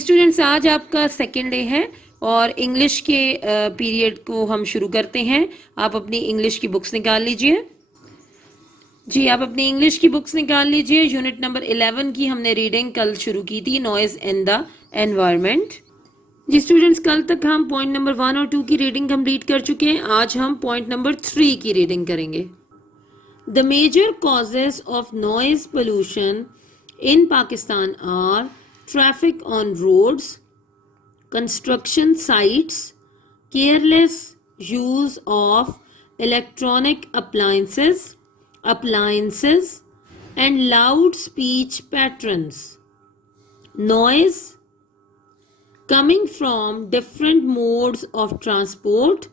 Students, आज आपका second day है और इंग्लिश के पीरियड को हम शुरू करते हैं। आप अपनी इंग्लिश की बुक्स निकाल लीजिए। जी, आप अपनी इंग्लिश की बुक्स निकाल लीजिए। यूनिट नंबर 11 की हमने रीडिंग कल शुरू की थी, नॉइज इन द एनवायरनमेंट। जी स्टूडेंट्स, कल तक हम पॉइंट नंबर 1 और 2 की रीडिंग कंप्लीट कर चुके हैं। आज हम पॉइंट नंबर 3 की रीडिंग करेंगे। The major causes of noise pollution in Pakistan are traffic on roads, construction sites, careless use of electronic appliances and loud speech patterns. Noise coming from different modes of transport,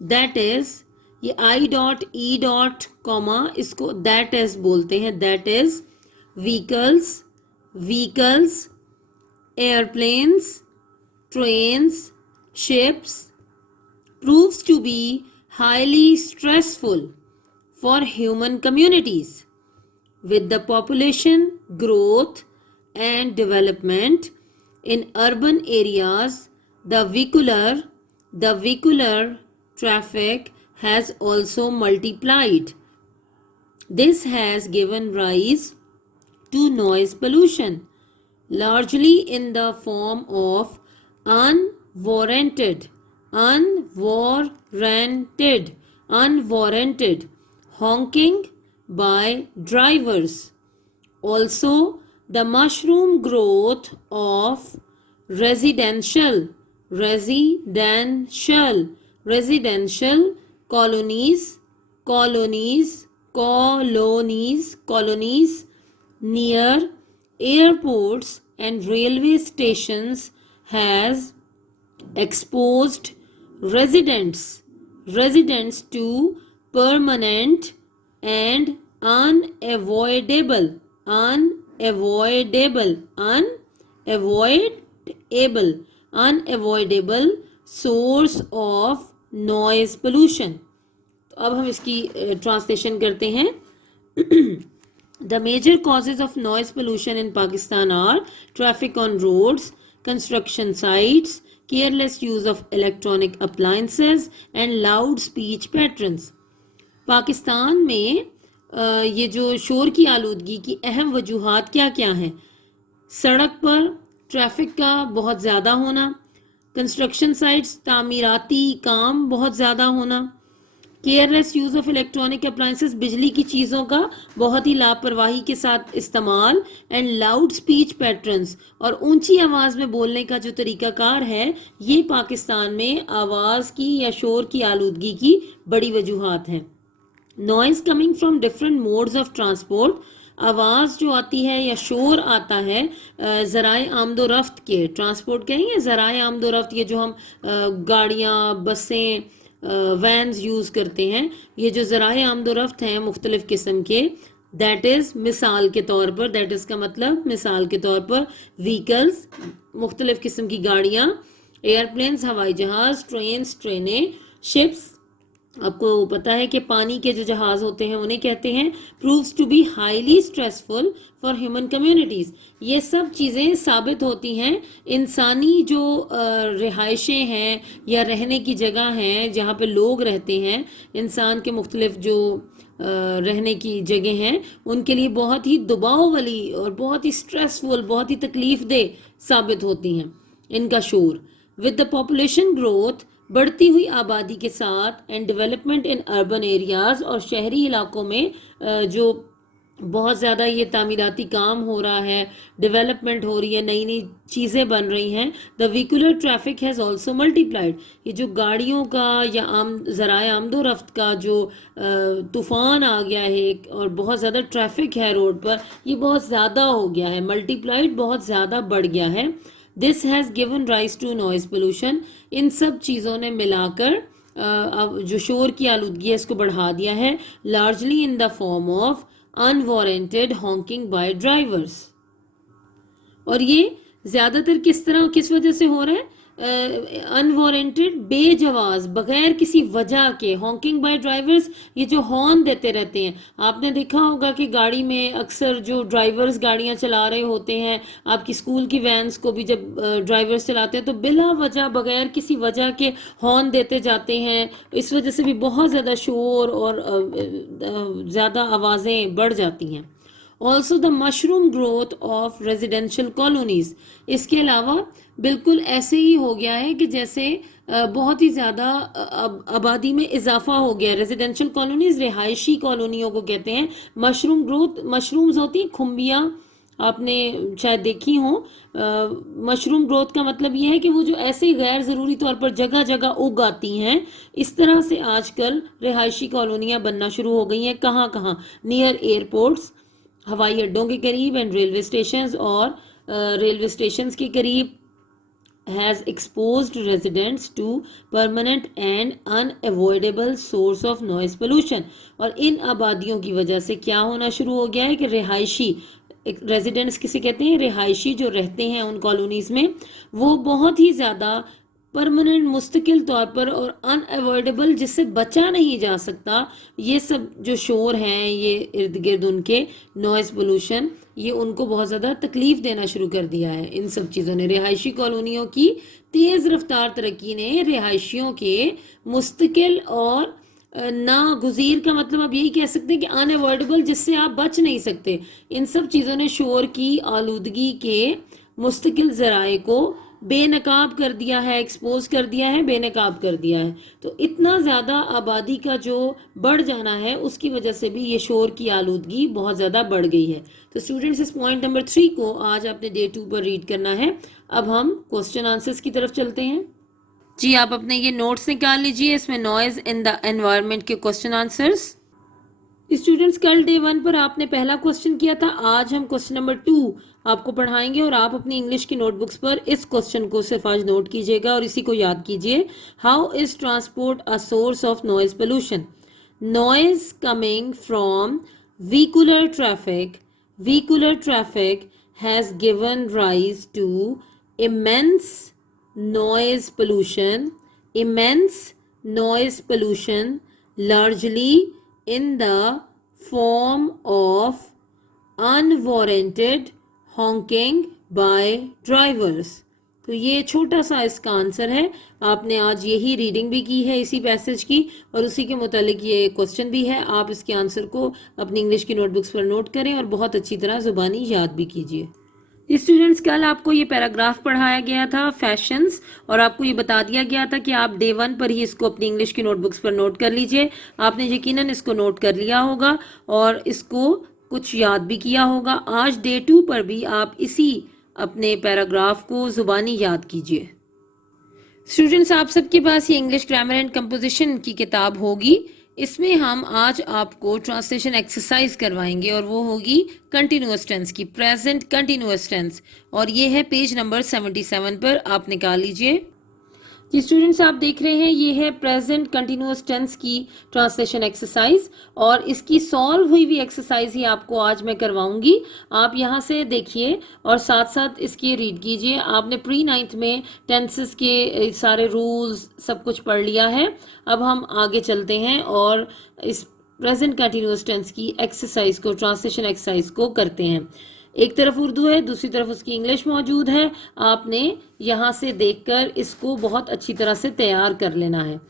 that is ये I dot E dot comma इसको that is बोलते हैं, that is vehicles, airplanes, trains, ships, proves to be highly stressful for human communities. With the population growth and development in urban areas, the vehicular traffic has also multiplied. This has given rise to noise pollution, largely in the form of unwarranted honking by drivers. Also, the mushroom growth of residential colonies near airports and railway stations has exposed residents to permanent and unavoidable source of noise pollution. तो अब हम इसकी translation करते हैं। The major causes of noise pollution in Pakistan are traffic on roads, construction sites, careless use of electronic appliances and loud speech patterns. Pakistan में ये जो शोर की आलूदगी की अहम वजूहात क्या क्या हैं? सड़क पर ट्रैफिक का बहुत ज़्यादा होना, कंस्ट्रक्शन साइट्स तामीराती काम बहुत ज़्यादा होना, careless use of electronic appliances बिजली की चीज़ों का बहुत ही लापरवाही के साथ इस्तेमाल, एंड लाउड स्पीच पैटर्न्स और ऊंची आवाज़ में बोलने का जो तरीकाकार है, ये पाकिस्तान में आवाज़ की या शोर की आलूदगी की बड़ी वजूहात हैं। Noise coming from different modes of transport, आवाज़ जो आती है या शोर आता है ज़राए आमदोरफ्त के, ट्रांसपोर्ट कहेंगे ज़राए आमदोरफ्त, ये जो हम गाड़ियाँ, बसें, वैन्स यूज़ करते हैं, ये जो ज़राए आमदोरफ्त हैं मुख्तलिफ़ किस्म के, दैट इज़ मिसाल के तौर पर, दैट इज़ का मतलब मिसाल के तौर पर व्हीकल्स, मुख्तलिफ़ किस्म की गाड़ियाँ, एयरप्लेन्स हवाई जहाज़, ट्रेनें, शिप्स, आपको पता है कि पानी के जो जहाज़ होते हैं उन्हें कहते हैं, proves to be highly stressful for human communities. ये सब चीज़ें साबित होती हैं इंसानी जो रिहाइशें हैं या रहने की जगह हैं जहाँ पे लोग रहते हैं, इंसान के मुख्तलिफ जो रहने की जगह हैं, उनके लिए बहुत ही दबाव वाली और बहुत ही स्ट्रेसफुल, बहुत ही तकलीफ दे साबित होती हैं इनका शोर। विद द पॉपुलेशन ग्रोथ, बढ़ती हुई आबादी के साथ, and development in urban areas, और शहरी इलाकों में जो बहुत ज़्यादा ये तामीराती काम हो रहा है, डेवलपमेंट हो रही है, नई नई चीज़ें बन रही हैं, the vehicular traffic has also multiplied. ये जो गाड़ियों का या ज़राए आमदोरफ्त का जो तूफ़ान आ गया है और बहुत ज़्यादा ट्रैफिक है रोड पर, ये बहुत ज़्यादा हो गया है, मल्टीप्लाइड बहुत ज़्यादा बढ़ गया है। This has given rise to noise pollution, इन सब चीज़ों ने मिलाकर जो शोर की आलूदगी है इसको बढ़ा दिया है, largely in the form of unwarranted honking by drivers. और ये ज़्यादातर किस वजह से हो रहा है? अनवारंटेड, बेजवाज, बगैर किसी वजह के, हॉकिंग बाय ड्राइवर्स, ये जो हॉर्न देते रहते हैं। आपने देखा होगा कि गाड़ी में अक्सर जो ड्राइवर्स गाड़ियां चला रहे होते हैं, आपकी स्कूल की वैन्स को भी जब ड्राइवर्स चलाते हैं तो बिला वजह, बगैर किसी वजह के हॉर्न देते जाते हैं। इस वजह से भी बहुत ज़्यादा शोर और ज़्यादा आवाज़ें बढ़ जाती हैं। Also the mushroom growth of residential colonies, इसके अलावा बिल्कुल ऐसे ही हो गया है कि जैसे बहुत ही ज़्यादा आबादी में इजाफा हो गया है। रेजिडेंशियल कॉलोनीज रिहायशी कॉलोनियों को कहते हैं। मशरूम ग्रोथ, मशरूम्स होती हैं खुम्बियाँ, आपने शायद देखी हो। मशरूम ग्रोथ का मतलब ये है कि वो जो ऐसे गैर ज़रूरी तौर पर जगह जगह उग आती हैं, इस तरह से आजकल रिहायशी कॉलोनियाँ बनना शुरू हो गई हैं। कहाँ कहाँ? नियर एयरपोर्ट्स, हवाई अड्डों के करीब, एंड रेलवे स्टेशंस, और रेलवे स्टेशंस के करीब। Has exposed residents to permanent and unavoidable source of noise pollution, और इन आबादियों की वजह से क्या होना शुरू हो गया है कि रिहायशी रेजिडेंट्स किसे कहते हैं? रिहायशी जो रहते हैं उन कॉलोनीज़ में, वो बहुत ही ज़्यादा परमानेंट, मुस्तकिल तौर पर और अनअवॉइडेबल, जिससे बचा नहीं जा सकता, ये सब जो शोर हैं, ये इर्द गिर्द उनके नॉइस पोल्यूशन, ये उनको बहुत ज़्यादा तकलीफ देना शुरू कर दिया है। इन सब चीज़ों ने, रिहायशी कॉलोनियों की तेज़ रफ्तार तरक्की ने रिहायशियों के मुस्तकिल और नागुज़ीर का मतलब आप यही कह सकते हैं कि अनअवॉइडेबल, जिससे आप बच नहीं सकते, इन सब चीज़ों ने शोर की आलूदगी के मुस्तकिल ज़राए को बेनकाब कर दिया है, एक्सपोज कर दिया है, बेनकाब कर दिया है। तो इतना ज़्यादा आबादी का जो बढ़ जाना है, उसकी वजह से भी ये शोर की आलूदगी बहुत ज़्यादा बढ़ गई है। तो स्टूडेंट्स, इस पॉइंट नंबर 3 को आज आपने डे 2 पर रीड करना है। अब हम क्वेश्चन आंसर्स की तरफ चलते हैं। जी, आप अपने ये नोट्स निकाल लीजिए, इसमें नॉइज इन द एनवायरनमेंट के क्वेश्चन आंसर्स। स्टूडेंट्स, कल डे 1 पर आपने पहला क्वेश्चन किया था, आज हम क्वेश्चन नंबर 2 आपको पढ़ाएंगे, और आप अपनी इंग्लिश की नोटबुक्स पर इस क्वेश्चन को सिर्फ आज नोट कीजिएगा और इसी को याद कीजिए। How is transport a source of noise pollution? Noise coming from vehicular traffic has given rise to immense noise pollution largely in the form of unwarranted honking by drivers। तो ये छोटा सा इसका आंसर है। आपने आज यही रीडिंग भी की है इसी पैसेज की, और उसी के मुतालिक ये क्वेश्चन भी है। आप इसके आंसर को अपनी इंग्लिश की नोटबुक्स पर नोट करें और बहुत अच्छी तरह ज़ुबानी याद भी कीजिए। स्टूडेंट्स, कल आपको ये पैराग्राफ पढ़ाया गया था फैशंस, और आपको ये बता दिया गया था कि आप डे 1 पर ही इसको अपनी इंग्लिश की नोटबुक्स पर नोट कर लीजिए। आपने यकीनन इसको नोट कर लिया होगा और इसको कुछ याद भी किया होगा। आज डे 2 पर भी आप इसी अपने पैराग्राफ को ज़ुबानी याद कीजिए। स्टूडेंट्स, आप सबके पास ये इंग्लिश ग्रामर एंड कंपोजिशन की किताब होगी। इसमें हम आज आपको ट्रांसलेशन एक्सरसाइज करवाएंगे, और वो होगी कंटिन्यूअस टेंस की, प्रेजेंट कंटिन्यूअस टेंस, और ये है पेज नंबर 77 पर। आप निकाल लीजिए। जी स्टूडेंट्स, आप देख रहे हैं ये है प्रेजेंट कंटिन्यूअस टेंस की ट्रांसलेशन एक्सरसाइज, और इसकी सॉल्व हुई हुई एक्सरसाइज ही आपको आज मैं करवाऊंगी। आप यहाँ से देखिए और साथ साथ इसकी रीड कीजिए। आपने प्री 9th में टेंसेस के सारे रूल्स सब कुछ पढ़ लिया है। अब हम आगे चलते हैं और इस प्रेजेंट कंटिन्यूअस टेंस की एक्सरसाइज को, ट्रांसलेशन एक्सरसाइज को करते हैं। एक तरफ उर्दू है, दूसरी तरफ उसकी इंग्लिश मौजूद है। आपने यहाँ से देखकर इसको बहुत अच्छी तरह से तैयार कर लेना है।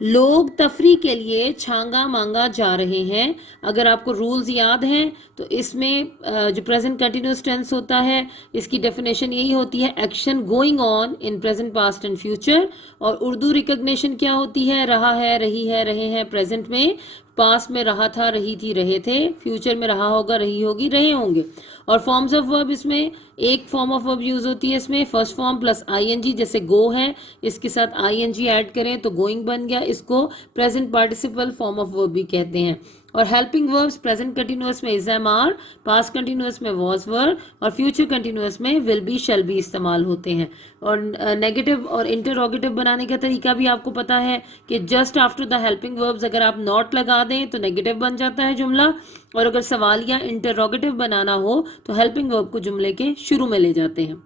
लोग तफरी के लिए छांगा मांगा जा रहे हैं। अगर आपको रूल्स याद हैं तो इसमें जो प्रेजेंट कंटिन्यूअस टेंस होता है, इसकी डेफिनेशन यही होती है, action going on in present, past and future. और उर्दू रिकग्निशन क्या होती है? रहा है, रही है, रहे हैं। प्रेजेंट में, पास्ट में रहा था, रही थी, रहे थे। फ्यूचर में रहा होगा, रही होगी, रहे होंगे। और फॉर्म्स ऑफ वर्ब, इसमें एक फॉर्म ऑफ वर्ब यूज होती है इसमें, फर्स्ट फॉर्म प्लस आईएनजी। जैसे गो है, इसके साथ आईएनजी ऐड करें तो गोइंग बन गया। इसको present participle form of verb भी कहते हैं। और हेल्पिंग वर्ब्स प्रेजेंट कंटिन्यूअस में is am are, past continuous में वॉज वर, और फ्यूचर कंटिन्यूअस में विल बी, शैल बी इस्तेमाल होते हैं। और नेगेटिव और इंटरोगेटिव बनाने का तरीका भी आपको पता है कि just after the helping verbs अगर आप नॉट लगा दें तो नेगेटिव बन जाता है जुमला, और अगर सवाल या इंटरोगेटिव बनाना हो तो हेल्पिंग वर्ब को जुमले के शुरू में ले जाते हैं।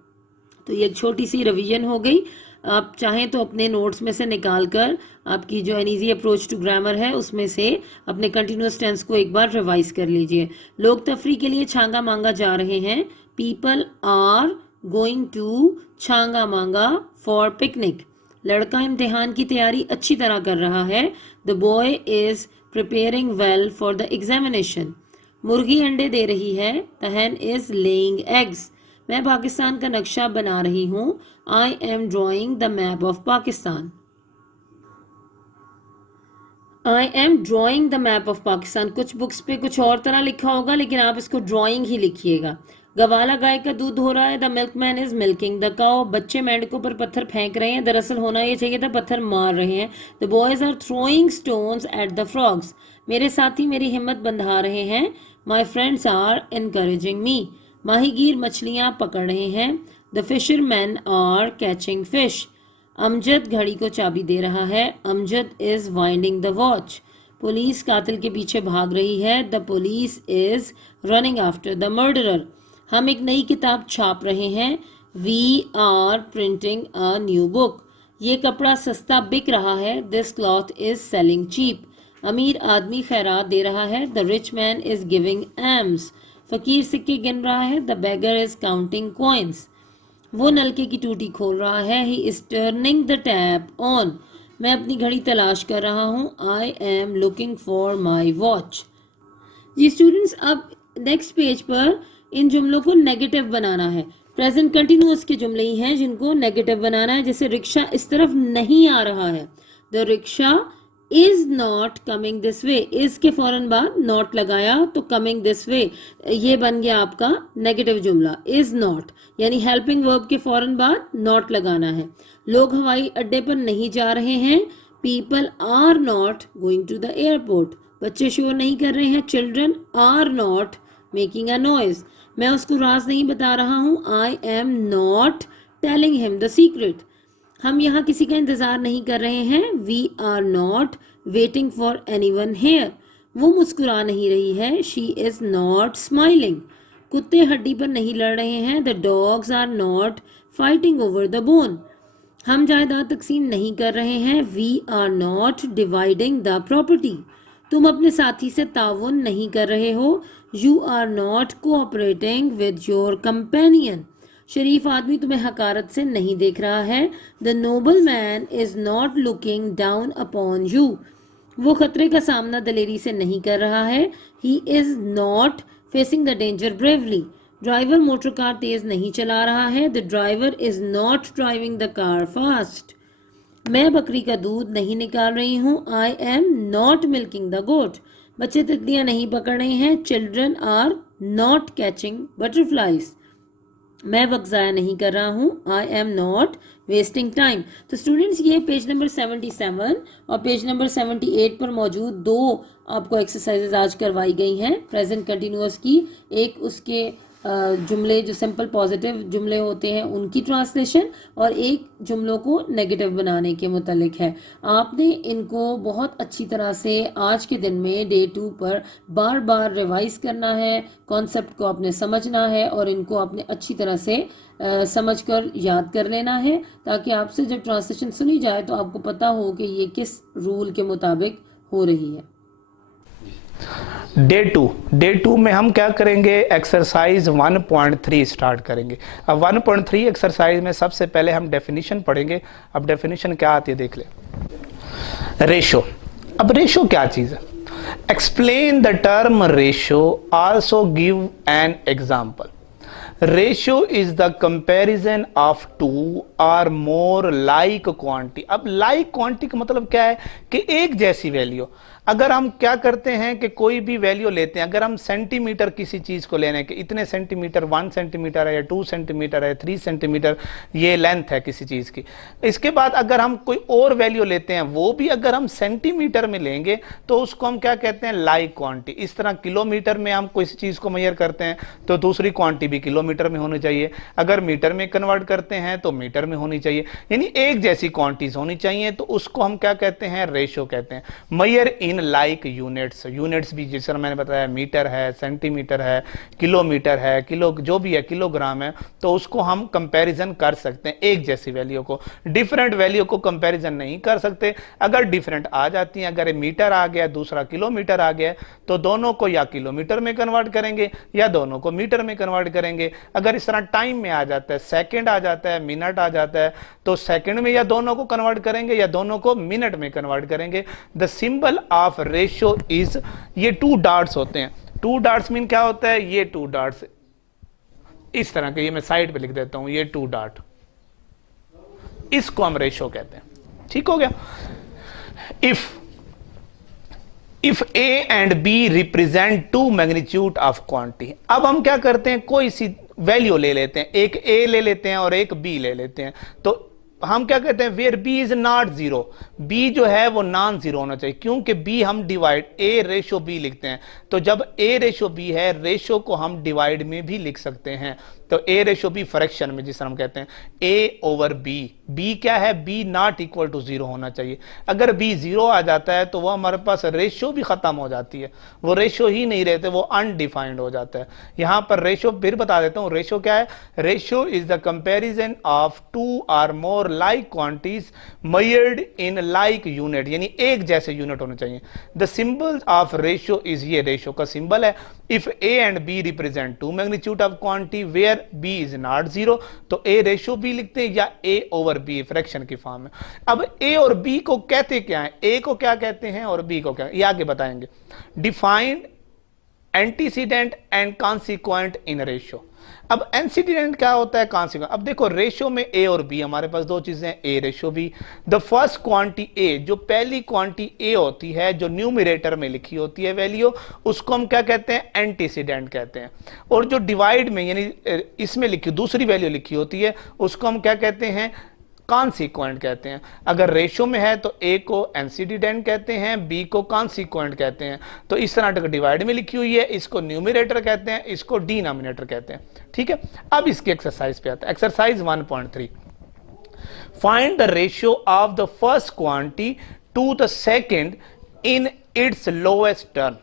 तो ये एक छोटी सी रिवीजन हो गई। आप चाहें तो अपने नोट्स में से निकाल कर आपकी जो an easy approach to grammar है उसमें से अपने कंटिन्यूअस टेंस को एक बार रिवाइज कर लीजिए। लोग तफरी के लिए छांगा मांगा जा रहे हैं। People are going to Changa Manga for picnic. लड़का इम्तिहान की तैयारी अच्छी तरह कर रहा है। The boy is preparing well for the examination. मुर्गी अंडे दे रही है। The hen is laying eggs. मैं पाकिस्तान का नक्शा बना रही हूँ। I am drawing the map of Pakistan. I am drawing the map of Pakistan. कुछ बुक्स पे कुछ और तरह लिखा होगा, लेकिन आप इसको ड्रॉइंग ही लिखिएगा। गवाला गाय का दूध हो रहा है। The milkman is milking the cow. बच्चे मेंढकों पर पत्थर फेंक रहे हैं। दरअसल होना ये चाहिए था पत्थर मार रहे हैं। The boys are throwing stones at the frogs. मेरे साथी मेरी हिम्मत बंधा रहे हैं। My friends are encouraging me. माहीगीर मछलियां पकड़ रहे हैं। The fisherman are catching fish. Amjad घड़ी को चाबी दे रहा है। Amjad is winding the watch. Police कातिल के पीछे भाग रही है। The police is running after the murderer. हम एक नई किताब छाप रहे हैं। We are printing a new book. ये कपड़ा सस्ता बिक रहा है। This cloth is selling cheap. अमीर आदमी खैरात दे रहा है। The rich man is giving alms. फकीर सिक्के गिन रहा है। The beggar is counting coins. वो नलके की टूटी खोल रहा है। He is turning the tap on. मैं अपनी घड़ी तलाश कर रहा हूँ। I am looking for my watch. जी स्टूडेंट्स, अब नेक्स्ट पेज पर इन जुमलों को नेगेटिव बनाना है। प्रेजेंट कंटिन्यूअस के जुमले ही हैं जिनको नेगेटिव बनाना है। जैसे रिक्शा इस तरफ नहीं आ रहा है। The rickshaw is not coming this way. Is के फौरन बाद नॉट लगाया तो कमिंग दिस वे, ये बन गया आपका नेगेटिव जुमला। इज नॉट यानी हेल्पिंग वर्ब के फौरन बाद नॉट लगाना है। लोग हवाई अड्डे पर नहीं जा रहे हैं। People are not going to the airport. बच्चे शोर नहीं कर रहे हैं। Children are not making a noise. मैं उसको राज नहीं बता रहा हूँ। I am not telling him the secret. हम यहाँ किसी का इंतजार नहीं कर रहे हैं। We are not waiting for anyone here. वो मुस्कुरा नहीं रही है। She is not smiling. कुत्ते हड्डी पर नहीं लड़ रहे हैं। The dogs are not fighting over the bone. हम जायदाद तकसीम नहीं कर रहे हैं। We are not dividing the property. तुम अपने साथी से ताउन नहीं कर रहे हो। You are not cooperating with your companion. शरीफ आदमी तुम्हें हकारत से नहीं देख रहा है। The noble man is not looking down upon you. वो खतरे का सामना दलेरी से नहीं कर रहा है। He is not facing the danger bravely. Driver motor car तेज नहीं चला रहा है। The driver is not driving the car fast. मैं बकरी का दूध नहीं निकाल रही हूँ। I am not milking the goat. बच्चे तितलियां नहीं पकड़ रहे हैं। Children are not catching butterflies. मैं वक्त ज़ाया नहीं कर रहा हूँ। I am not wasting time. तो स्टूडेंट्स, ये पेज नंबर 77 और पेज नंबर 78 पर मौजूद दो आपको एक्सरसाइजेज आज करवाई गई हैं प्रेजेंट कंटिन्यूअस की। एक उसके जुमले जो सिंपल पॉजिटिव जुमले होते हैं उनकी ट्रांसलेशन, और एक जुमलों को नेगेटिव बनाने के मुतालिक है। आपने इनको बहुत अच्छी तरह से आज के दिन में डे 2 पर बार बार रिवाइज करना है। कॉन्सेप्ट को आपने समझना है और इनको आपने अच्छी तरह से समझकर याद कर लेना है, ताकि आपसे जब ट्रांसलेशन सुनी जाए तो आपको पता हो कि ये किस रूल के मुताबिक हो रही है। डे टू में हम क्या करेंगे, एक्सरसाइज 1.3 स्टार्ट करेंगे। अब 1.3 एक्सरसाइज में सबसे पहले हम डेफिनेशन पढ़ेंगे। अब डेफिनेशन क्या आती है देख ले। रेशो। अब रेशो क्या चीज़ है? Explain the term ratio, also give an example. Ratio is the comparison of two or more like quantity. अब लाइक क्वांटिटी का मतलब क्या है कि एक जैसी वैल्यू। अगर हम क्या करते हैं कि कोई भी वैल्यू लेते हैं, अगर हम सेंटीमीटर किसी चीज को लेने के इतने सेंटीमीटर, 1 सेंटीमीटर है या 2 सेंटीमीटर है, 3 सेंटीमीटर ये लेंथ है किसी चीज की। इसके बाद अगर हम कोई और वैल्यू लेते हैं, वो भी अगर हम सेंटीमीटर में लेंगे तो उसको हम क्या कहते हैं, लाइक क्वांटिटी। इस तरह किलोमीटर में हम किसी चीज को मेजर करते हैं तो दूसरी क्वांटिटी भी किलोमीटर में होनी चाहिए। अगर मीटर में कन्वर्ट करते हैं तो मीटर में होनी चाहिए, यानी एक जैसी क्वांटिटीज होनी चाहिए। तो उसको हम क्या कहते हैं, रेशियो कहते हैं। Measure in in like units, units भी जिस तरह मैंने बताया मीटर है, सेंटीमीटर है, किलोमीटर है, किलो जो भी है, किलोग्राम है, तो उसको हम कंपैरिजन कर सकते हैं एक जैसी वैल्यू को। डिफरेंट वैल्यू को कंपैरिजन नहीं कर सकते। अगर डिफरेंट आ जाती हैं, अगर मीटर आ गया दूसरा किलोमीटर आ गया, तो दोनों को या किलोमीटर में कन्वर्ट करेंगे या दोनों को मीटर में कन्वर्ट करेंगे। अगर इस तरह टाइम में आ जाता है, सेकंड आ जाता है, मिनट आ जाता है, तो सेकंड में या दोनों को कन्वर्ट करेंगे या दोनों को मिनट में कन्वर्ट करेंगे। The symbol of ratio is, ये 2 डॉट्स होते हैं। 2 डॉट्स मीन क्या होता है, ये 2 डॉट्स इस तरह के, ये मैं साइड पे लिख देता हूं, ये 2 डॉट, इसको हम रेशियो कहते हैं। ठीक हो गया। If A and B represent 2 magnitude of quantity, अब हम क्या करते हैं, कोई सी वैल्यू ले लेते हैं, एक ए ले लेते हैं और एक बी ले लेते हैं। तो हम क्या कहते हैं, where B is not zero, B जो है वो नॉन जीरो होना चाहिए, क्योंकि बी हम डिवाइड ए रेशो बी लिखते हैं। तो जब ए रेशो बी है, रेशो को हम डिवाइड में भी लिख सकते हैं। तो ए रेशो बी फ्रैक्शन में, जिस तरह हम कहते हैं ए ओवर बी, बी क्या है, B not equal to zero होना चाहिए। अगर बी जीरो आ जाता है तो वो हमारे पास रेशो भी खत्म हो जाती है, वो रेशो ही नहीं रहते, वो अनडिफाइंड हो जाता है। यहां पर रेशो फिर बता देता हूं, रेशो क्या है, ratio is the comparison of 2 or more like quantities measured in like unit, यानी एक जैसे यूनिट होने चाहिए। The symbol of ratio is, ये रेशो का सिंबल है। If A and B represent 2 magnitude of quantity where B is not zero, तो A ratio B लिखते हैं या ए ओवर बी फ्रैक्शन की फॉर्म में। अब ए और बी को कहते क्या है, ए को क्या कहते हैं और बी को क्या, ये आगे बताएंगे। Defined antecedent and consequent in ratio. अब एंटीसीडेंट क्या होता है, कॉन्सिक्वेंट। अब देखो रेशो में ए और बी, हमारे पास 2 चीजें हैं, a ratio b. The first quantity a, जो पहली क्वांटिटी ए होती है, जो न्यूमरेटर में लिखी होती है वैल्यू, उसको हम क्या कहते हैं, एंटीसीडेंट कहते हैं। और जो डिवाइड में यानी इसमें लिखी दूसरी वैल्यू लिखी होती है, उसको हम क्या कहते हैं, कॉन्सिक्वेंट कहते हैं। अगर रेशो में है तो ए को एंटीसीडेंट कहते हैं, बी को कॉन्सिक्वेंट कहते हैं। तो इस तरह का डिवाइड में लिखी हुई है, इसको न्यूमरेटर कहते हैं, इसको डिनोमिनेटर कहते हैं। ठीक है। अब इसके एक्सरसाइज पे आता है, exercise 1.3। Find the ratio of the first quantity to the second in its lowest term.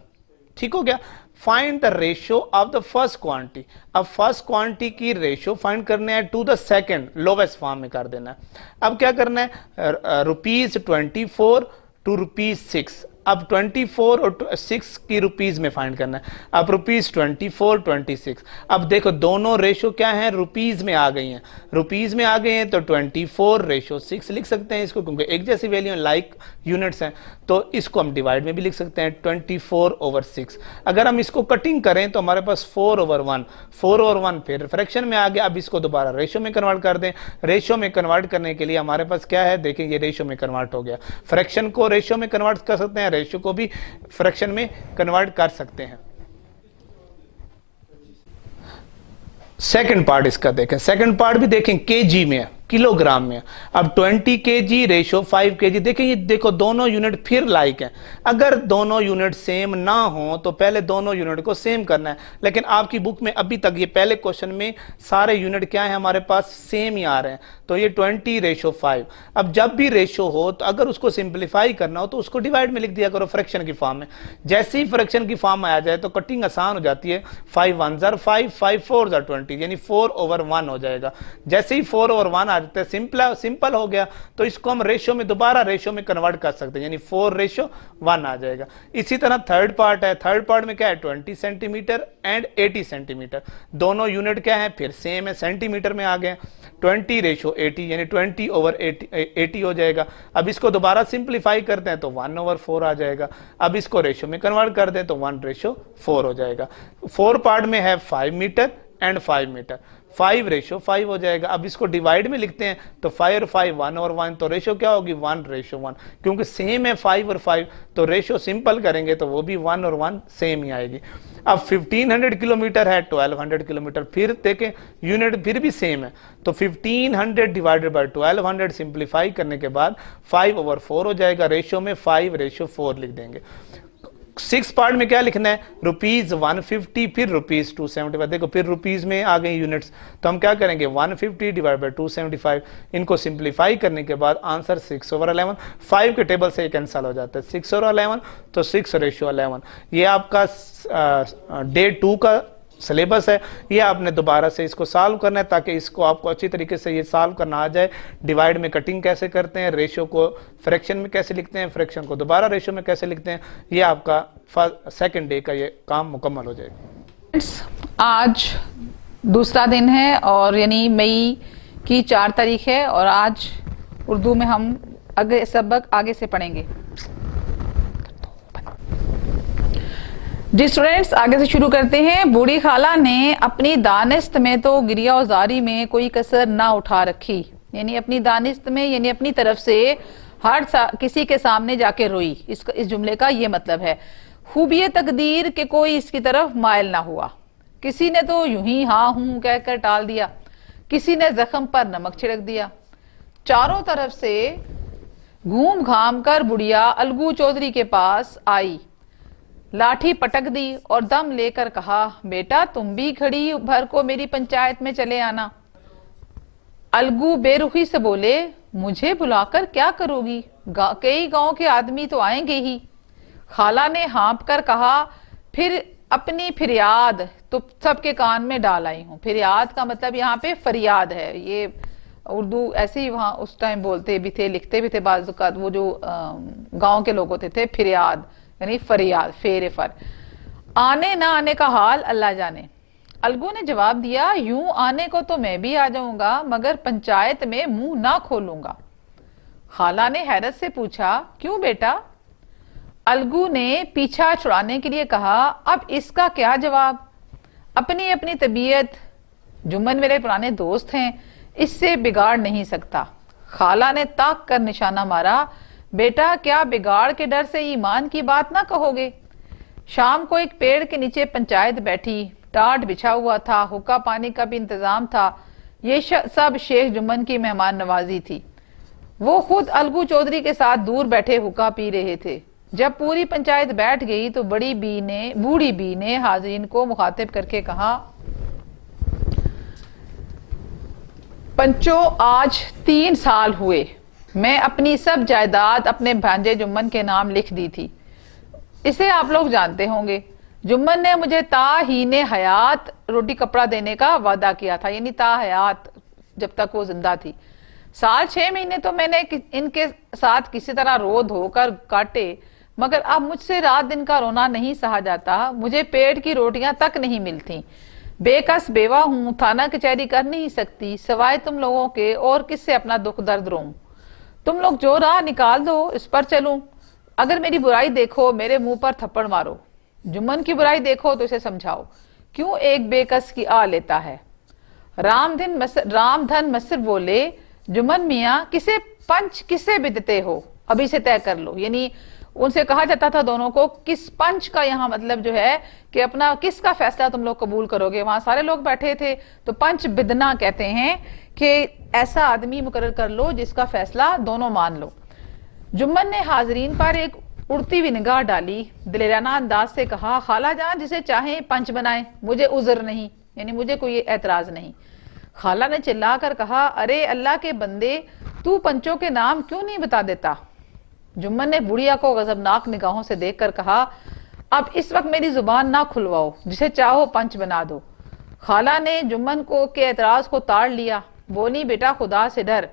ठीक हो गया। Find the ratio of the first quantity, अब फर्स्ट क्वांटिटी की रेशियो फाइंड करने है to the second, lowest form में कर देना है। अब क्या करना है, ₹24 टू ₹6। अब 24 और 6 की रुपीज में फाइंड करना है। अब ₹24, 26। अब देखो दोनों रेशो क्या है, रुपीज में आ गई हैं, रुपीज में आ गए हैं, तो 24/6 लिख सकते हैं इसको, क्योंकि एक जैसी वैल्यू लाइक यूनिट्स हैं। तो इसको हम डिवाइड में भी लिख सकते हैं, 24/6। अगर हम इसको कटिंग करें तो हमारे पास 4/1, 4/1 फिर फ्रैक्शन में आ गया। अब इसको दोबारा रेशो में कन्वर्ट कर दें। रेशो में कन्वर्ट करने के लिए हमारे पास क्या है, देखें ये रेशो में कन्वर्ट हो गया। फ्रैक्शन को रेशो में कन्वर्ट कर सकते हैं, रेशो को भी फ्रैक्शन में कन्वर्ट कर सकते हैं। सेकंड पार्ट इसका देखें, सेकंड पार्ट भी देखें केजी में, किलोग्राम में। अब 20 kg रेशो 5 kg। देखिए ये देखो दोनों यूनिट फिर लाइक हैं। अगर दोनों यूनिट सेम ना हो तो पहले दोनों यूनिट को सेम करना है, लेकिन आपकी बुक में अभी तक ये पहले क्वेश्चन में सारे यूनिट क्या है हमारे पास, सेम ही आ रहे हैं। तो ये 20/5। अब जब भी रेशो हो तो अगर उसको सिंप्लीफाई करना हो तो उसको डिवाइड में लिख दिया करो फ्रैक्शन की फॉर्म में। जैसे ही फ्रैक्शन की फॉर्म में आ जाए तो कटिंग आसान हो जाती है। 5 1s are 5, 5 4s are 20, यानी 4/1 हो जाएगा। जैसे ही 4/1 आ जाता है, सिंपल हो गया, तो इसको हम रेशो में दोबारा रेशो में कन्वर्ट कर सकते हैं, यानी 4/1 आ जाएगा। इसी तरह थर्ड पार्ट है, थर्ड पार्ट में क्या है, 20 सेंटीमीटर एंड 80 सेंटीमीटर। दोनों यूनिट क्या है, फिर सेम है, सेंटीमीटर में आ गए। 20/80 यानी 20/80 हो जाएगा। अब इसको दोबारा सिंप्लीफाई करते हैं तो 1/4 आ जाएगा। अब इसको रेशो में कन्वर्ट कर दें तो 1/4 हो जाएगा। 4 पार्ट में है 5 मीटर एंड 5 मीटर, 5/5 हो जाएगा। अब इसको डिवाइड में लिखते हैं तो 5 और 5 1/1, तो रेशो क्या होगी 1/1, क्योंकि सेम है 5 और 5, तो रेशो सिंपल करेंगे तो वो भी 1 और 1 सेम ही आएगी। अब 1500 किलोमीटर है, 1200 किलोमीटर, फिर देखें यूनिट फिर भी सेम है, तो 1500 डिवाइडेड बाय 1200 सिंप्लीफाई करने के बाद 5/4 हो जाएगा। रेशो में 5/4 लिख देंगे। 6 पार्ट में क्या लिखना है, ₹150 फिर ₹275। देखो फिर रुपीज में आ गई यूनिट्स, तो हम क्या करेंगे 150 डिवाइड बाई 275, इनको सिंप्लीफाई करने के बाद आंसर 6/11, 5 के टेबल से कैंसिल हो जाता है, 6/11 तो 6:11। ये आपका डे 2 का सिलेबस है, ये आपने दोबारा से इसको सॉल्व करना है ताकि इसको आपको अच्छी तरीके से ये सॉल्व करना आ जाए। डिवाइड में कटिंग कैसे करते हैं, रेशियो को फ्रैक्शन में कैसे लिखते हैं, फ्रैक्शन को दोबारा रेशियो में कैसे लिखते हैं, ये आपका सेकंड डे का ये काम मुकम्मल हो जाएगा। आज दूसरा दिन है और यानी मई की 4 तारीख है और आज उर्दू में हम अगले सबक आगे से पढ़ेंगे। जी स्टूडेंट्स, आगे से शुरू करते हैं। बूढ़ी खाला ने अपनी दानिस्त में तो गिरिया औजारी में कोई कसर ना उठा रखी, यानी अपनी दानिस्त में यानी अपनी तरफ से हर किसी के सामने जाके रोई। इस जुमले का ये मतलब है खूबिये तकदीर के कोई इसकी तरफ मायल ना हुआ। किसी ने तो यूं ही हाँ हूं कहकर टाल दिया, किसी ने जख्म पर नमक छिड़क दिया। चारों तरफ से घूम घाम कर बुढ़िया अलगू चौधरी के पास आई, लाठी पटक दी और दम लेकर कहा, बेटा तुम भी घड़ी भर को मेरी पंचायत में चले आना। अलगू बेरुखी से बोले, मुझे बुलाकर क्या करोगी, कई गांव के आदमी तो आएंगे ही। खाला ने हाँप कर कहा, फिर अपनी फरियाद तो सबके कान में डाल आई हूँ। फरियाद का मतलब यहाँ पे फरियाद है, ये उर्दू ऐसे ही वहाँ उस टाइम बोलते भी थे, लिखते भी थे बाज़ औक़ात वो जो गांव के लोग होते थे, फरियाद यानी फरियाद, फेरे फर। आने ना आने का हाल अल्लाह जाने। अलगू ने जवाब दिया, यूं आने को तो मैं भी आ जाऊंगा मगर पंचायत में मुंह ना खोलूंगा। खाला ने हैरत से पूछा, क्यों बेटा? अलगू ने पीछा छुड़ाने के लिए कहा, अब इसका क्या जवाब, अपनी अपनी तबीयत, जुम्मन मेरे पुराने दोस्त हैं, इससे बिगाड़ नहीं सकता। खाला ने ताक कर निशाना मारा, बेटा क्या बिगाड़ के डर से ईमान की बात ना कहोगे? शाम को एक पेड़ के नीचे पंचायत बैठी, टाट बिछा हुआ था, हुक्का पानी का भी इंतजाम था। ये सब शेख जुम्मन की मेहमान नवाजी थी। वो खुद अलगू चौधरी के साथ दूर बैठे हुक्का पी रहे थे। जब पूरी पंचायत बैठ गई तो बूढ़ी बी ने हाजिरीन को मुखातिब करके कहा, पंचो आज 3 साल हुए मैं अपनी सब जायदाद अपने भांजे जुम्मन के नाम लिख दी थी। इसे आप लोग जानते होंगे। जुम्मन ने मुझे ताहीने हयात रोटी कपड़ा देने का वादा किया था, यानी ताहयात जब तक वो जिंदा थी। साल 6 महीने तो मैंने इनके साथ किसी तरह रो धोकर काटे, मगर अब मुझसे रात दिन का रोना नहीं सहा जाता। मुझे पेट की रोटियां तक नहीं मिलती। बेकस बेवा हूं, थाना कचहरी कर नहीं सकती, सिवाय तुम लोगों के और किससे अपना दुख दर्द रोऊं। तुम लोग जो राह निकाल दो इस पर चलूं। अगर मेरी बुराई देखो मेरे मुंह पर थप्पड़ मारो, जुम्मन की बुराई देखो तो इसे समझाओ, क्यों एक बेकस की आ लेता है। रामधन मसर बोले, जुम्मन मियाँ किसे बिदते हो, अभी से तय कर लो। यानी उनसे कहा जाता था दोनों को, किस पंच का यहाँ मतलब जो है कि अपना किसका फैसला तुम लोग कबूल करोगे। वहां सारे लोग बैठे थे तो पंच बिदना कहते हैं कि ऐसा आदमी मुकर्रर कर लो जिसका फैसला दोनों मान लो। जुम्मन ने हाजरीन पर एक उड़ती हुई निगाह डाली, दिलेराना अंदाज से कहा, खाला जान जिसे चाहे पंच बनाए, मुझे उज़र नहीं, यानी मुझे कोई एतराज नहीं। खाला ने चिल्लाकर कहा, अरे अल्लाह के बंदे, तू पंचों के नाम क्यों नहीं बता देता? जुम्मन ने बुढ़िया को गजबनाक निगाहों से देखकर कहा, अब इस वक्त मेरी जुबान ना खुलवाओ, जिसे चाहो पंच बना दो। खाला ने जुम्मन के एतराज को ताड़ लिया, बोली, बेटा खुदा से डर,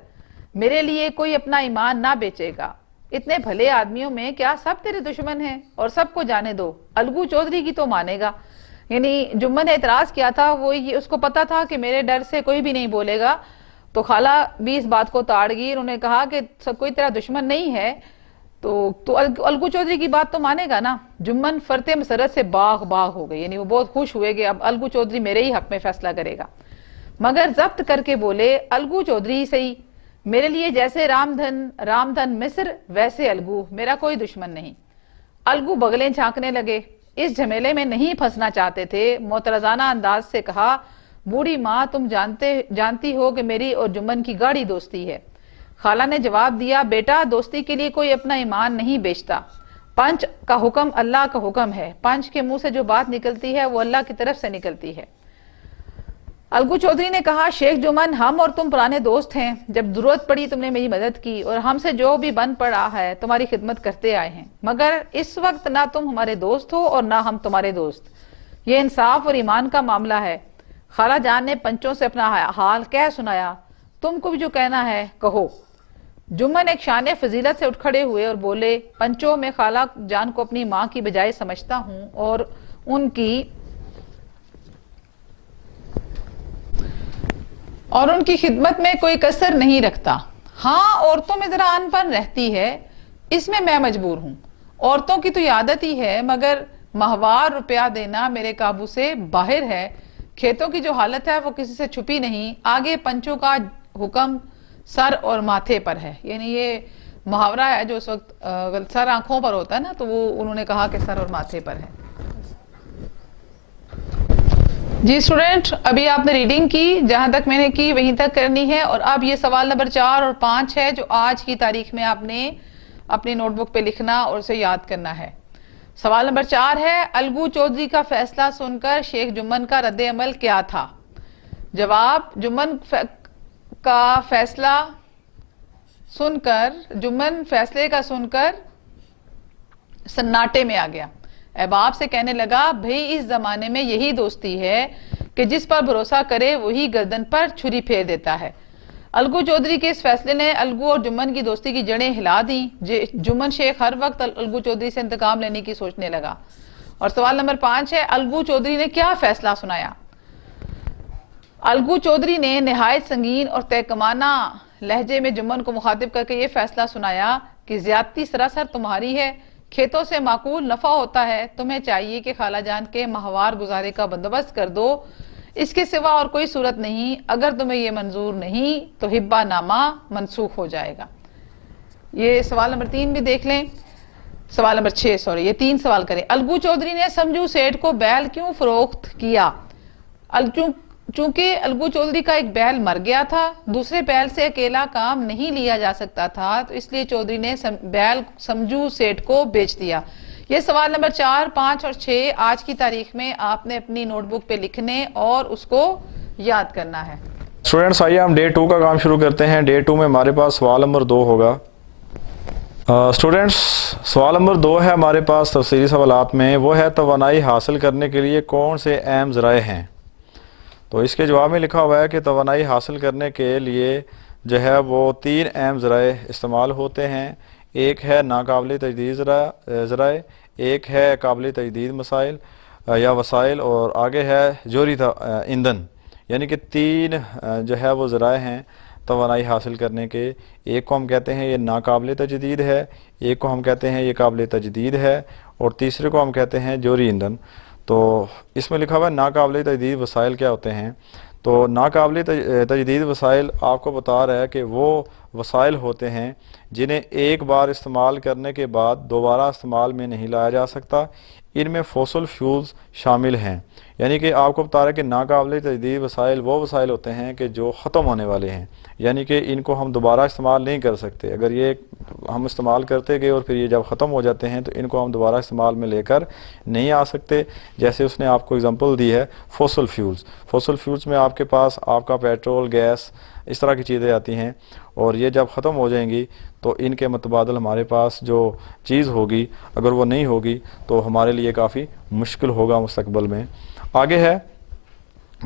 मेरे लिए कोई अपना ईमान ना बेचेगा। इतने भले आदमियों में क्या सब तेरे दुश्मन हैं? और सबको जाने दो, अलगू चौधरी की तो मानेगा। यानी जुम्मन ने एतराज किया था, वो उसको पता था कि मेरे डर से कोई भी नहीं बोलेगा। तो खाला भी इस बात को ताड़ गई। उन्होंने कहा कि सब कोई तेरा दुश्मन नहीं है तो अलगू चौधरी की बात तो मानेगा ना। जुम्मन फरते मसरत से बाग हो गए, यानी वो बहुत खुश हुए कि अब अलगू चौधरी मेरे ही हक में फैसला करेगा। मगर जब्त करके बोले, अलगू चौधरी ही सही, मेरे लिए जैसे रामधन मिस्र वैसे अलगू, मेरा कोई दुश्मन नहीं। अलगू बगलें झांकने लगे, इस झमेले में नहीं फंसना चाहते थे। मोतरजाना अंदाज से कहा, बूढ़ी माँ तुम जानती हो कि मेरी और जुम्मन की गाढ़ी दोस्ती है। खाला ने जवाब दिया, बेटा दोस्ती के लिए कोई अपना ईमान नहीं बेचता। पंच का हुक्म अल्लाह का हुक्म है, पंच के मुंह से जो बात निकलती है वो अल्लाह की तरफ से निकलती है। अलगू चौधरी ने कहा, शेख जुम्मन हम और तुम पुराने दोस्त हैं, जब जरूरत पड़ी तुमने मेरी मदद की और हमसे जो भी बन पड़ा है तुम्हारी खिदमत करते आए हैं, मगर इस वक्त ना तुम हमारे दोस्त हो और ना हम तुम्हारे दोस्त। ये इंसाफ और ईमान का मामला है। खाला जान ने पंचों से अपना हाल कह सुनाया, तुमको भी जो कहना है कहो। जुम्मन एक शान फजीलत से उठ खड़े हुए और बोले, पंचों में खाला जान को अपनी माँ की बजाय समझता हूँ और उनकी खिदमत में कोई कसर नहीं रखता। हाँ, औरतों में जरा अनपन रहती है, इसमें मैं मजबूर हूँ। औरतों की तो आदत ही है, मगर माहवार रुपया देना मेरे काबू से बाहर है। खेतों की जो हालत है वो किसी से छुपी नहीं। आगे पंचों का हुक्म सर और माथे पर है। यानी ये मुहावरा है जो उस वक्त सर आंखों पर होता है ना, तो वो उन्होंने कहा कि सर और माथे पर है। जी स्टूडेंट, अभी आपने रीडिंग की, जहां तक मैंने की वहीं तक करनी है। और अब ये सवाल नंबर 4 और 5 है जो आज की तारीख में आपने अपनी नोटबुक पे लिखना और उसे याद करना है। सवाल नंबर 4 है, अलगू चौधरी का फैसला सुनकर शेख जुम्मन का रद्द अमल क्या था? जवाब, जुम्मन का फैसला सुनकर, जुम्मन फैसले का सुनकर सन्नाटे में आ गया। अहबाब से कहने लगा, भाई इस जमाने में यही दोस्ती है कि जिस पर भरोसा करे वही गर्दन पर छुरी फेर देता है। अलगू चौधरी के इस फैसले ने अलगू और जुम्मन की दोस्ती की जड़ें हिला दी। जुम्मन शेख हर वक्त अलगू चौधरी से इंतकाम लेने की सोचने लगा। और सवाल नंबर 5 है, अलगू चौधरी ने क्या फैसला सुनाया? अलगू चौधरी ने निहायत संगीन और तहकमाना लहजे में जुम्मन को मुखातिब करके ये फैसला सुनाया कि ज्यादती सरासर तुम्हारी है, खेतों से माकूल नफा होता है, तुम्हें चाहिए कि खाला जान के माहवार गुजारे का बंदोबस्त कर दो, इसके सिवा और कोई सूरत नहीं। अगर तुम्हें ये मंजूर नहीं तो हिब्बा नामा मनसूख हो जाएगा। ये सवाल नंबर 3 भी देख लें। सवाल नंबर 6, सॉरी, ये 3 सवाल करें। अलगू चौधरी ने समझू सेठ को बैल क्यों फरोख्त किया? चूंकि अलगू चौधरी का एक बैल मर गया था, दूसरे बैल से अकेला काम नहीं लिया जा सकता था, तो इसलिए चौधरी ने बैल समझू सेठ को बेच दिया। ये सवाल नंबर 4, 5 और 6 आज की तारीख में आपने अपनी नोटबुक पे लिखने और उसको याद करना है। स्टूडेंट्स, आइए हम डे 2 का काम शुरू करते हैं। डे 2 में हमारे पास सवाल नंबर 2 होगा। स्टूडेंट्स, सवाल नंबर 2 है हमारे पास तफसीली सवालात में, वो है तवानाई हासिल करने के लिए कौन से अहम ज़राए हैं? तो इसके जवाब में लिखा हुआ है कि तवानाई हासिल करने के लिए जो है वो 3 अहम ज़राए इस्तेमाल होते हैं। एक है नाकाबिल तजदीद ज़राए, एक है काबिल तजदीद मसाइल या वसाइल, और आगे है जोरी ईंधन। यानी कि 3 जो है वो ज़राए हैं तवानाई हासिल करने के। एक को हम कहते हैं ये नाकाबिल तजदीद है, एक को हम कहते हैं ये काबिल तजदीद है, और तीसरे को हम कहते हैं जोरी ईंधन। तो इसमें लिखा हुआ है नाकाबिल तजदीद वसाइल क्या होते हैं। तो नाकाबिल तजदीद वसाइल आपको बता रहा है कि वो वसाइल होते हैं जिन्हें एक बार इस्तेमाल करने के बाद दोबारा इस्तेमाल में नहीं लाया जा सकता। इनमें फॉसिल फ्यूल्स शामिल हैं। यानी कि आपको बता रहा है कि नाकाबिल तजदीद वसाइल वो वसाइल होते हैं कि जो ख़त्म होने वाले हैं, यानी कि इनको हम दोबारा इस्तेमाल नहीं कर सकते। अगर ये हम इस्तेमाल करते गए और फिर ये जब ख़त्म हो जाते हैं तो इनको हम दोबारा इस्तेमाल में लेकर नहीं आ सकते। जैसे उसने आपको एग्जांपल दी है फॉसिल फ्यूल्स। फॉसिल फ्यूल्स में आपके पास आपका पेट्रोल, गैस, इस तरह की चीज़ें आती हैं, और ये जब ख़त्म हो जाएंगी तो इनके मुतबादल हमारे पास जो चीज़ होगी, अगर वो नहीं होगी तो हमारे लिए काफ़ी मुश्किल होगा मुस्तकबिल में। आगे है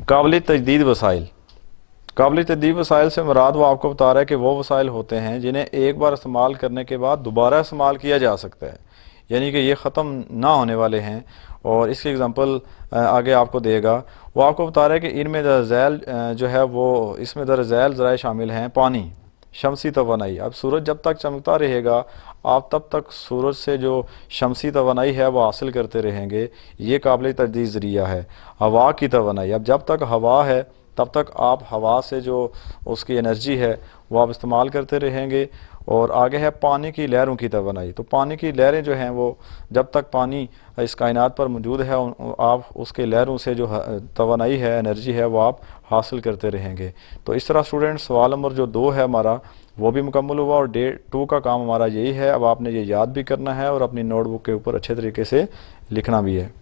काबिल तजदीद वसाइल। काबिल तजदीद वसाइल से मुराद वो आपको बता रहा है कि वो वसाइल होते हैं जिन्हें एक बार इस्तेमाल करने के बाद दोबारा इस्तेमाल किया जा सकता है, यानी कि ये ख़त्म ना होने वाले हैं। और इसकी एग्जांपल आगे आपको देगा। वो आपको बता रहा है कि इनमें दरअज़ैल जो है वो इसमें दरअज़ैल ज़राए शामिल हैं। पानी, शमसी तवानाई। अब सूरज जब तक चमकता रहेगा आप तब तक सूरज से जो शमसी तवानाई है वो हासिल करते रहेंगे, ये काबिल तजदीद ज़रिया है। हवा की तवानाई, अब जब तक हवा है तब तक आप हवा से जो उसकी एनर्जी है वो आप इस्तेमाल करते रहेंगे। और आगे है पानी की लहरों की तवानाई। तो पानी की लहरें जो हैं वो जब तक पानी इस कायनात पर मौजूद है आप उसके लहरों से जो तवानाई है, एनर्जी है, वो आप हासिल करते रहेंगे। तो इस तरह स्टूडेंट सवाल नंबर जो 2 है हमारा वो भी मुकम्मल हुआ और डे 2 का काम हमारा यही है। अब आपने ये याद भी करना है और अपनी नोटबुक के ऊपर अच्छे तरीके से लिखना भी है।